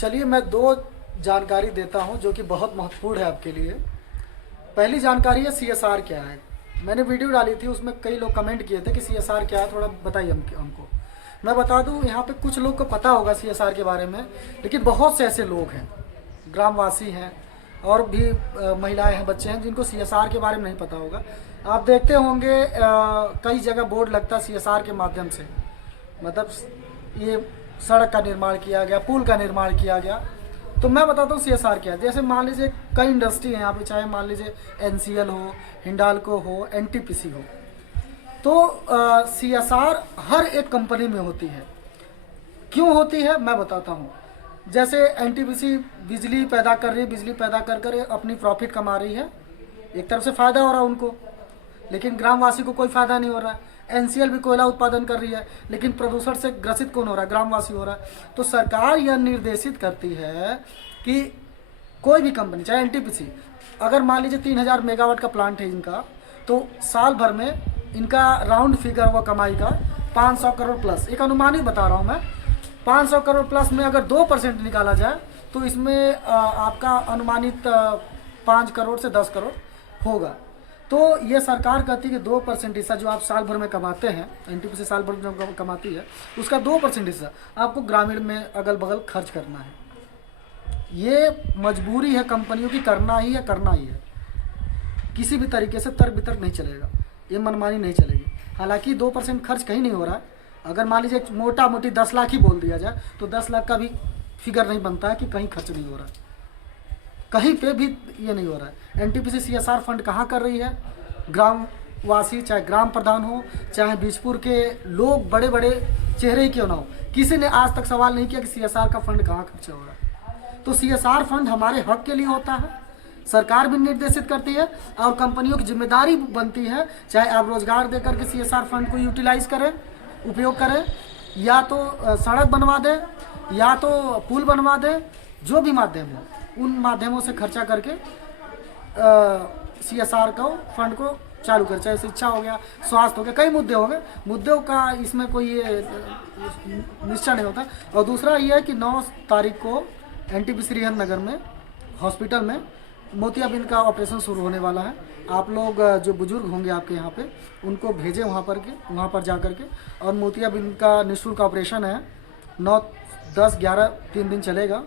चलिए मैं दो जानकारी देता हूं जो कि बहुत महत्वपूर्ण है आपके लिए। पहली जानकारी है सीएसआर क्या है। मैंने वीडियो डाली थी, उसमें कई लोग कमेंट किए थे कि सीएसआर क्या है, थोड़ा बताइए हमको। मैं बता दूं, यहाँ पे कुछ लोग को पता होगा सीएसआर के बारे में, लेकिन बहुत से ऐसे लोग हैं, ग्रामवासी हैं और भी महिलाएं हैं, बच्चे हैं जिनको सीएसआर के बारे में नहीं पता होगा। आप देखते होंगे कई जगह बोर्ड लगता है सीएसआर के माध्यम से, मतलब ये सड़क का निर्माण किया गया, पुल का निर्माण किया गया। तो मैं बताता हूँ सीएसआर क्या है। जैसे मान लीजिए कई इंडस्ट्री हैं यहाँ पे, चाहे मान लीजिए एनसीएल हो, हिंडाल्को हो, एनटीपीसी हो, तो सीएसआर हर एक कंपनी में होती है। क्यों होती है मैं बताता हूँ। जैसे एनटीपीसी बिजली पैदा कर रही है, बिजली पैदा कर कर अपनी प्रॉफिट कमा रही है, एक तरफ से फ़ायदा हो रहा है उनको, लेकिन ग्रामवासी को कोई फ़ायदा नहीं हो रहा है। एनसीएल भी कोयला उत्पादन कर रही है, लेकिन प्रदूषण से ग्रसित कौन हो रहा है? ग्रामवासी हो रहा है। तो सरकार यह निर्देशित करती है कि कोई भी कंपनी, चाहे एनटीपीसी, अगर मान लीजिए 3000 मेगावाट का प्लांट है इनका, तो साल भर में इनका राउंड फिगर हुआ कमाई का 500 करोड़ प्लस, एक अनुमानित बता रहा हूँ मैं, 500 करोड़ प्लस में अगर 2% निकाला जाए तो इसमें आपका अनुमानित 5 करोड़ से 10 करोड़ होगा। तो ये सरकार कहती है कि 2% हिस्सा जो आप साल भर में कमाते हैं, एनटीपीसी साल भर में कमाती है, उसका 2% हिस्सा आपको ग्रामीण में अगल बगल खर्च करना है। ये मजबूरी है कंपनियों की, करना ही है, करना ही है। किसी भी तरीके से तर्क वितर्क नहीं चलेगा, ये मनमानी नहीं चलेगी। हालांकि 2% खर्च कहीं नहीं हो रहा है। अगर मान लीजिए मोटा मोटी 10 लाख ही बोल दिया जाए तो 10 लाख का भी फिगर नहीं बनता है कि कहीं खर्च नहीं हो रहा है, कहीं पे भी ये नहीं हो रहा है। एनटीपीसी सीएसआर फंड कहाँ कर रही है? ग्रामवासी, चाहे ग्राम प्रधान हो, चाहे बीजपुर के लोग, बड़े बड़े चेहरे ही क्यों ना हो, किसी ने आज तक सवाल नहीं किया कि सीएसआर का फंड कहाँ खर्च हो रहा है। तो सीएसआर फंड हमारे हक के लिए होता है, सरकार भी निर्देशित करती है और कंपनियों की जिम्मेदारी बनती है, चाहे आप रोजगार देकर के सीएसआर फंड को यूटिलाइज करें, उपयोग करें, या तो सड़क बनवा दें, या तो पुल बनवा दें, जो भी माध्यम हो उन माध्यमों से खर्चा करके सीएसआर को फंड को चालू कर, चाहे शिक्षा हो गया, स्वास्थ्य हो गया, कई मुद्दे हो गए। मुद्दों का इसमें कोई ये निश्चय नहीं होता। और दूसरा ये है कि 9 तारीख को एनटीपीसी रिहन नगर में हॉस्पिटल में मोतियाबिंद का ऑपरेशन शुरू होने वाला है। आप लोग जो बुजुर्ग होंगे आपके यहाँ पे, उनको भेजें वहाँ पर जा कर के, और मोतियाबिंद का निःशुल्क ऑपरेशन है। 9, 10, 11 3 दिन चलेगा,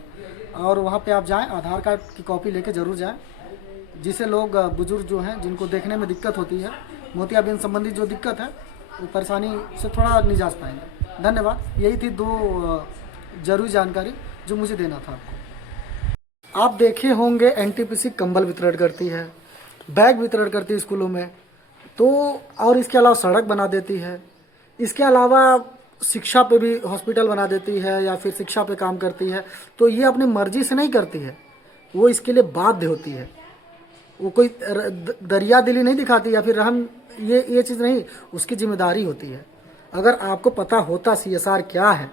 और वहाँ पे आप जाएं, आधार कार्ड की कॉपी लेके ज़रूर जाएं, जिससे लोग बुजुर्ग जो हैं, जिनको देखने में दिक्कत होती है, मोतियाबिंद संबंधी जो दिक्कत है, वो परेशानी से थोड़ा निजात पाएंगे। धन्यवाद। यही थी 2 जरूरी जानकारी जो मुझे देना था आपको। आप देखे होंगे एनटीपीसी कंबल वितरण करती है, बैग वितरण करती है स्कूलों में, तो और इसके अलावा सड़क बना देती है। इसके अलावा शिक्षा पे भी हॉस्पिटल बना देती है, या फिर शिक्षा पे काम करती है। तो ये अपनी मर्जी से नहीं करती है, वो इसके लिए बाध्य होती है। वो कोई दरिया दिली नहीं दिखाती या फिर रहम, ये चीज़ नहीं, उसकी जिम्मेदारी होती है। अगर आपको पता होता सीएसआर क्या है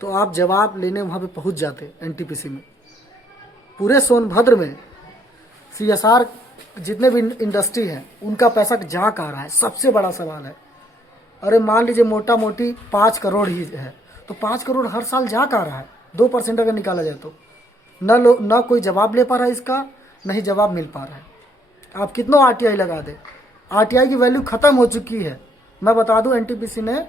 तो आप जवाब लेने वहाँ पे पहुँच जाते। एनटीपीसी में, पूरे सोनभद्र में सीएसआर जितने भी इंडस्ट्री हैं उनका पैसा जहाँ कहाँ रहा है, सबसे बड़ा सवाल है। अरे मान लीजिए मोटा मोटी 5 करोड़ ही है, तो 5 करोड़ हर साल जा कहाँ रहा है? 2% अगर निकाला जाए तो न कोई जवाब ले पा रहा है इसका, न ही जवाब मिल पा रहा है। आप कितना आरटीआई लगा दें, आरटीआई की वैल्यू ख़त्म हो चुकी है। मैं बता दूं, एनटीपीसी ने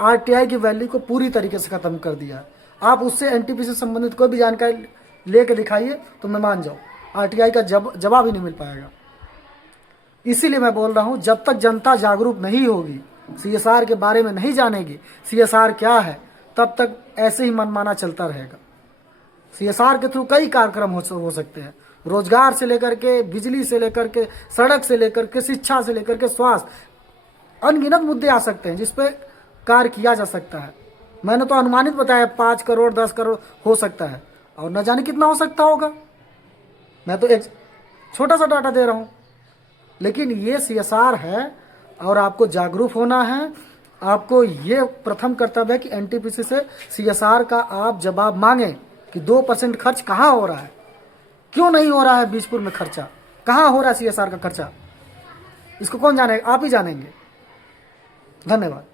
आरटीआई की वैल्यू को पूरी तरीके से ख़त्म कर दिया। आप उससे एनटीपीसी से संबंधित कोई भी जानकारी लेके दिखाइए तो मैं मान जाऊँ, आरटीआई का जवाब ही नहीं मिल पाएगा। इसीलिए मैं बोल रहा हूँ, जब तक जनता जागरूक नहीं होगी, सीएसआर के बारे में नहीं जानेगी सीएसआर क्या है, तब तक ऐसे ही मनमाना चलता रहेगा। सीएसआर के थ्रू कई कार्यक्रम हो सकते हैं, रोजगार से लेकर के, बिजली से लेकर के, सड़क से लेकर के, शिक्षा से लेकर के, स्वास्थ्य, अनगिनत मुद्दे आ सकते हैं जिस पे कार्य किया जा सकता है। मैंने तो अनुमानित बताया 5 करोड़ 10 करोड़ हो सकता है, और न जाने कितना हो सकता होगा। मैं तो एक छोटा सा डाटा दे रहा हूँ, लेकिन ये सीएसआर है और आपको जागरूक होना है। आपको ये प्रथम कर्तव्य है कि एनटीपीसी से सीएसआर का आप जवाब मांगें कि 2% खर्च कहाँ हो रहा है, क्यों नहीं हो रहा है बीजपुर में खर्चा, कहाँ हो रहा है सीएसआर का खर्चा, इसको कौन जानेगा? आप ही जानेंगे। धन्यवाद।